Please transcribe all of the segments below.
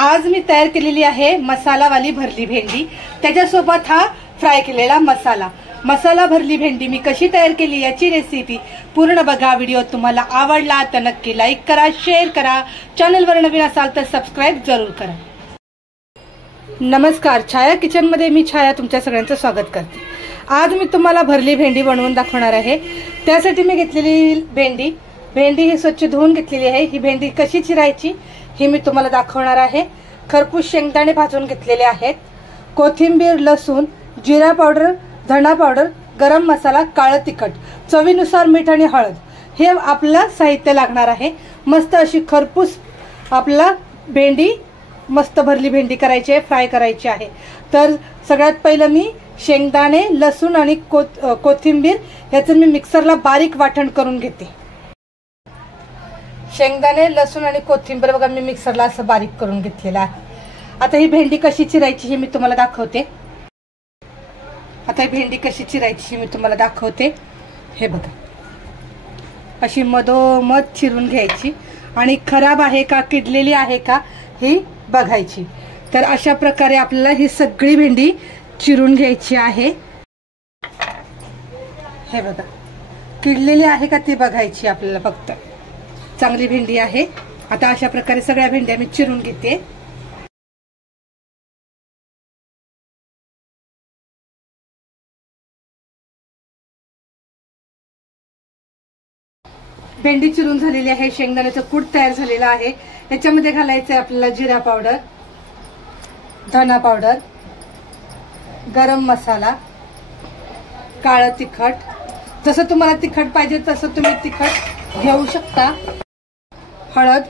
आज मी तयार केलेली आहे मसालावाली भरली भेंडी, त्याच्यासोबत हा फ्राय केलेला मसाला भरली भेंडी मी कशी तयार केली याची रेसिपी पूर्ण बघा। व्हिडिओ तुम्हाला आवडला तर नक्की लाईक करा, शेअर करा, चॅनलवर नवीन असाल तर सबस्क्राइब जरूर करा। नमस्कार, छाया किचन मध्ये मी छाया तुमच्या सगळ्यांचं स्वागत करते। आज मी तुम्हाला भरली भेंडी बनवून दाखवणार आहे। त्यासाठी मी घेतलेली भेंडी ही स्वच्छ धुवून घेतलेली आहे। ही भेंडी कशी चिरायची हे मी तुम्हाला दाखवणार आहे। खरपूस शेंगदाणे भाजून घेतलेले आहेत, कोथिंबीर, लसूण, जिरा पावडर, धना पावडर, गरम मसाला, काळं तिखट, चवीनुसार मीठ आणि हळद हे आपलं साहित्य लागणार आहे। मस्त अशी खरपूस आपला भेंडी मस्त भरली भेंडी करायची आहे, फ्राय करायची आहे। तर सगळ्यात पहिलं मी शेंगदाणे, लसूण आणि कोथिंबीर याचं मी मिक्सरला बारीक वाटण करून घेते। शेंगदाणे, लसूण आणि कोथिंबीर बघा मी मिक्सरला असं बारीक करून घेतलेलं आहे। आता ही भेंडी कशी चिरायची हे मी तुम्हाला दाखवते। हे बघा, अशी मधोमध चिरून घ्यायची आणि खराब आहे का, किडलेली आहे का ही बघायची। तर अशा प्रकारे आपल्याला ही सगळी भेंडी चिरून घ्यायची आहे। हे बघा, किडलेली आहे का ती बघायची आपल्याला, फक्त चांगली भेंडी आहे। आता अशा प्रकारे सगळ्या भेंड्या मी चिरून घेते। भेंडी चिरून झालेली आहे, शेंगदाण्याचं कूट तयार झालेला आहे। याच्यामध्ये घालायचं आहे आपल्याला जिरा पावडर, धना पावडर, गरम मसाला, काळं तिखट, जसं तुम्हाला तिखट पाहिजे तसं तुम्ही तिखट घेऊ शकता, हळद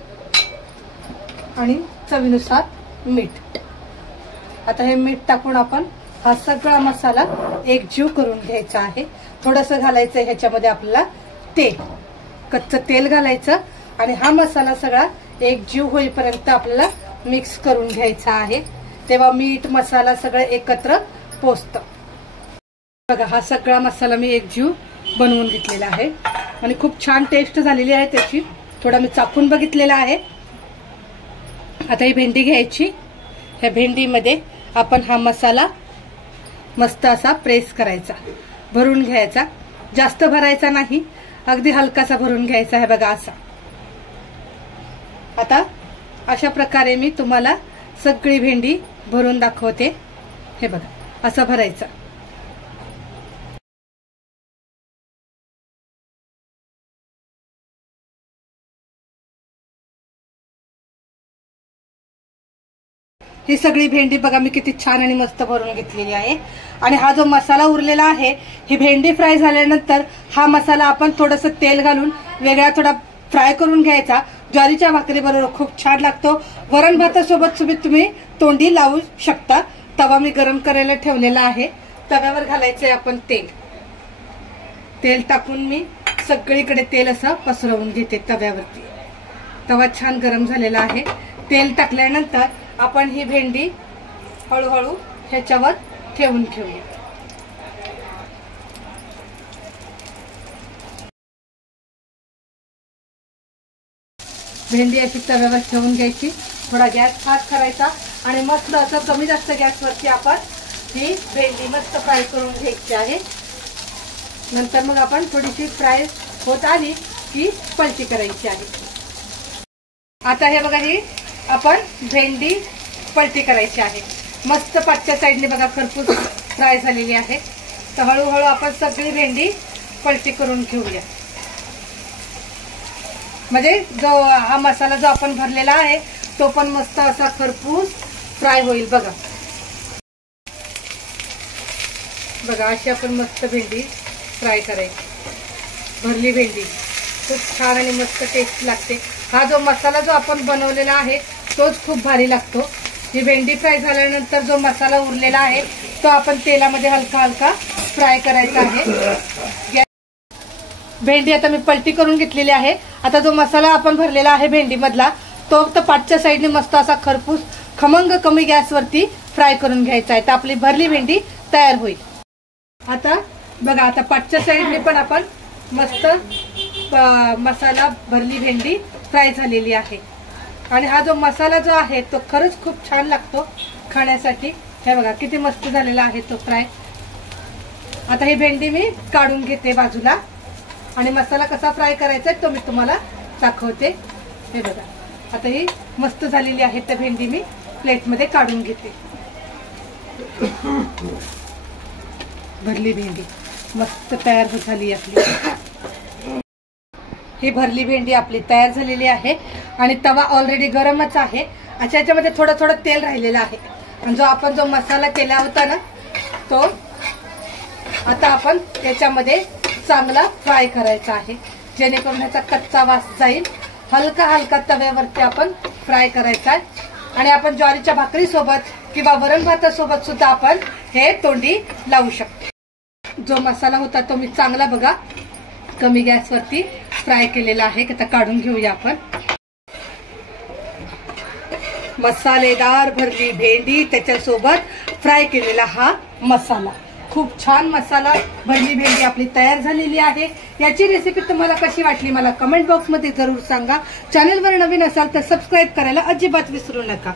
आणि चवीनुसार मीठ। आता हे मीठ टाकून आपण हा सगळा मसाला एकजीव करून घ्यायचा आहे। थोडंसं घालायचं ह्याच्यामध्ये आपल्याला तेल, कच्चं तेल घालायचं आणि हा मसाला सगळा एकजीव होईपर्यंत आपल्याला मिक्स करून घ्यायचा आहे। तेव्हा मीठ मसाला सगळं एकत्र पोचतं। बघा, हा सगळा मसाला मी एकजीव बनवून घेतलेला आहे आणि खूप छान टेस्ट झालेली आहे त्याची। थोडा मी चाखून बघितलेला आहे। आता ही भेंडी घ्यायची, ह्या भेंडीमध्ये आपण हा मसाला मस्त असा प्रेस करायचा, भरून घ्यायचा। जास्त भरायचा नाही, अगदी हलकासा भरून घ्यायचा आहे बघा असा। आता अशा प्रकारे मी तुम्हाला सगळी भेंडी भरून दाखवते। हे बघा, असं भरायचं। ही सगळी भेंडी बघा मी किती छान आणि मस्त भरून घेतलेली आहे। आणि हा जो मसाला उरलेला आहे, ही भेंडी फ्राय झाल्यानंतर हा मसाला आपण थोडंसं तेल घालून वेगळा थोडा फ्राय करून घ्यायचा। ज्वारीच्या भाकरी बरोबर खूप छान लागतो। वरण भातासोबत तुम्ही तोंडी लावू शकता। तवा मी गरम करायला ठेवलेला आहे, तव्यावर घालायचंय आपण तेल टाकून मी सगळीकडे तेल असं पसरवून घेते तव्यावरती। तवा छान गरम झालेला आहे। तेल टाकल्यानंतर आपण ही भेंडी हळूहळू ह्याच्यावर ठेवून घेऊया। भेंडी अशी तव्यावर ठेवून घ्यायची, थोडा गॅस फास्ट करायचा आणि मस्त असं कमी जास्त गॅसवरती आपण ही भेंडी मस्त फ्राय करून घ्यायची आहे। नंतर मग आपण थोडीशी फ्राय होत आली की पलटी करायची आहे। आता हे बघा, ही आपण भेंडी पलटी करायची आहे। मस्त पाठच्या साईडने बघा खरपूस फ्राय झालेली आहे। तर हळूहळू आपण सगळी भेंडी पलटी करून घेऊया, म्हणजे जो हा मसाला जो आपण भरलेला आहे तो पण मस्त असा खरपूस फ्राय होईल। बघा अशी आपण मस्त भेंडी फ्राय करायची। भरली भेंडी खूप छान आणि मस्त टेस्ट लागते। हा जो मसाला जो आपण बनवलेला आहे तोच खूप भारी लागतो। ही भेंडी फ्राय झाल्यानंतर जो मसाला उरलेला आहे तो आपण तेलामध्ये हलका हलका फ्राय करायचा आहे। भेंडी आता मी पलटी करून घेतलेली आहे। आता जो मसाला आपण भरलेला आहे भेंडी मधला तो फक्त पाठच्या साईडने मस्त असा खरपूस खमंग कमी गॅसवरती फ्राय करून घ्यायचा आहे। तर आपली भरली भेंडी तयार होईल। आता बघा, आता पाठच्या साईडने पण आपण मस्त मसाला भरली भेंडी फ्राय झालेली आहे। आणि हा जो मसाला जो आहे तो खरंच खूप छान लागतो खाण्यासाठी। हे बघा किती मस्त झालेला आहे तो फ्राय। आता ही भेंडी मी काढून घेते बाजूला आणि मसाला कसा फ्राय करायचा तो मी तुम्हाला दाखवते। हे बघा आता ही मस्त झालेली आहे त्या भेंडी मी प्लेटमध्ये काढून घेते। भरली भेंडी मस्त तयार झाली आपली। ही भरली भेंडी आपली तयार झालेली आहे आणि तवा ऑलरेडी गरमच आहे। अच्छा याच्यामध्ये थोडं थोडं तेल राहिलेलं आहे आणि जो आपण जो मसाला केला होता ना तो आता आपण त्याच्यामध्ये चांगला फ्राय करायचा आहे, जेणेकरून ह्याचा कच्चा वास जाईल। हलका हलका तव्यावरती आपण फ्राय करायचा आहे आणि आपण ज्वारीच्या भाकरी सोबत किंवा वरण भातासोबत सुद्धा आपण हे तोंडी लावू शकतो। जो मसाला होता तो मी चांगला बघा कमी गॅसवरती फ्राय केलेला आहे। आता काढून घेऊया आपण। मसालेदार भरली भेंडी त्याच्यासोबत फ्राय केलेला हा मसाला, खूप छान मसाला भरली भेंडी आपली तयार झालेली आहे। याची रेसिपी तुम्हाला कशी वाटली मला कमेंट बॉक्समध्ये जरूर सांगा। चॅनलवर नवीन असाल तर सबस्क्राईब करायला अजिबात विसरू नका।